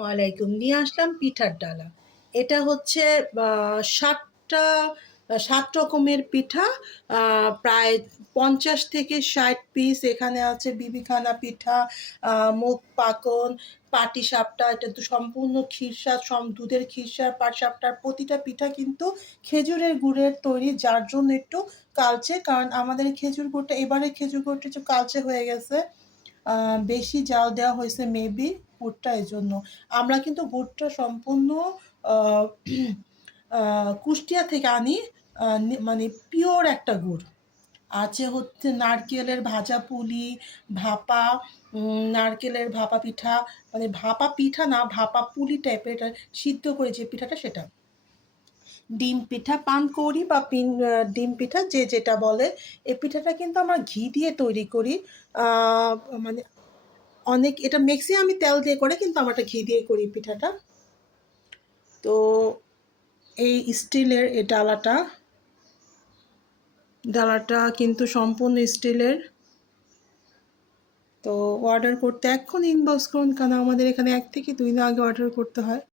ওয়ালাইকুম নিয়ে আসলাম পিঠার ডালা। এটা হচ্ছে ৭টা ৭ রকমের পিঠা, প্রায় ৫০ থেকে ৬০ পিস। এখানে আছে বিবিখানা পিঠা, মুগ পাকন, পাটিসাপটা। এটা তো সম্পূর্ণ ক্ষীরসার, দুধের ক্ষীরসার পাটিসাপটার প্রতিটা পিঠা কিন্তু খেজুরের গুড়ের তৈরি, যার জন্য একটু কালচে। কারণ আমাদের খেজুর গুড়টা, এবারে খেজুর গুড়টা একটু কালচে হয়ে গেছে, বেশি জাল দেওয়া হয়েছে মেবি গুড়টা, এজন্য। আমরা কিন্তু গুড়টা সম্পূর্ণ আহ, কুষ্টিয়া থেকে আনি, মানে পিওর একটা গুড়। আছে হচ্ছে নারকেলের ভাজা পুলি, ভাপা, নারকেলের ভাপা পিঠা, মানে ভাপা পিঠা না, ভাপা পুলি টাইপের, এটা সিদ্ধ করে যে পিঠাটা সেটা। ডিম পিঠা, পানকৌড়ি বা ডিম পিঠা যে যেটা বলে। এই পিঠাটা কিন্তু আমরা ঘি দিয়ে তৈরি করি। আহ, মানে অনেক, এটা ম্যাক্সিমাম আমি তেল দিয়ে করে, কিন্তু আমরা এটা ঘি দিয়ে করি পিঠাটা। তো এই স্টিলের এই ডালাটা, ডালাটা কিন্তু সম্পূর্ণ স্টিলের। তো অর্ডার করতে এক্ষুনি ইনবক্স করুন, কারণ আমাদের এখানে 1 থেকে 2 দিন আগে অর্ডার করতে হয়।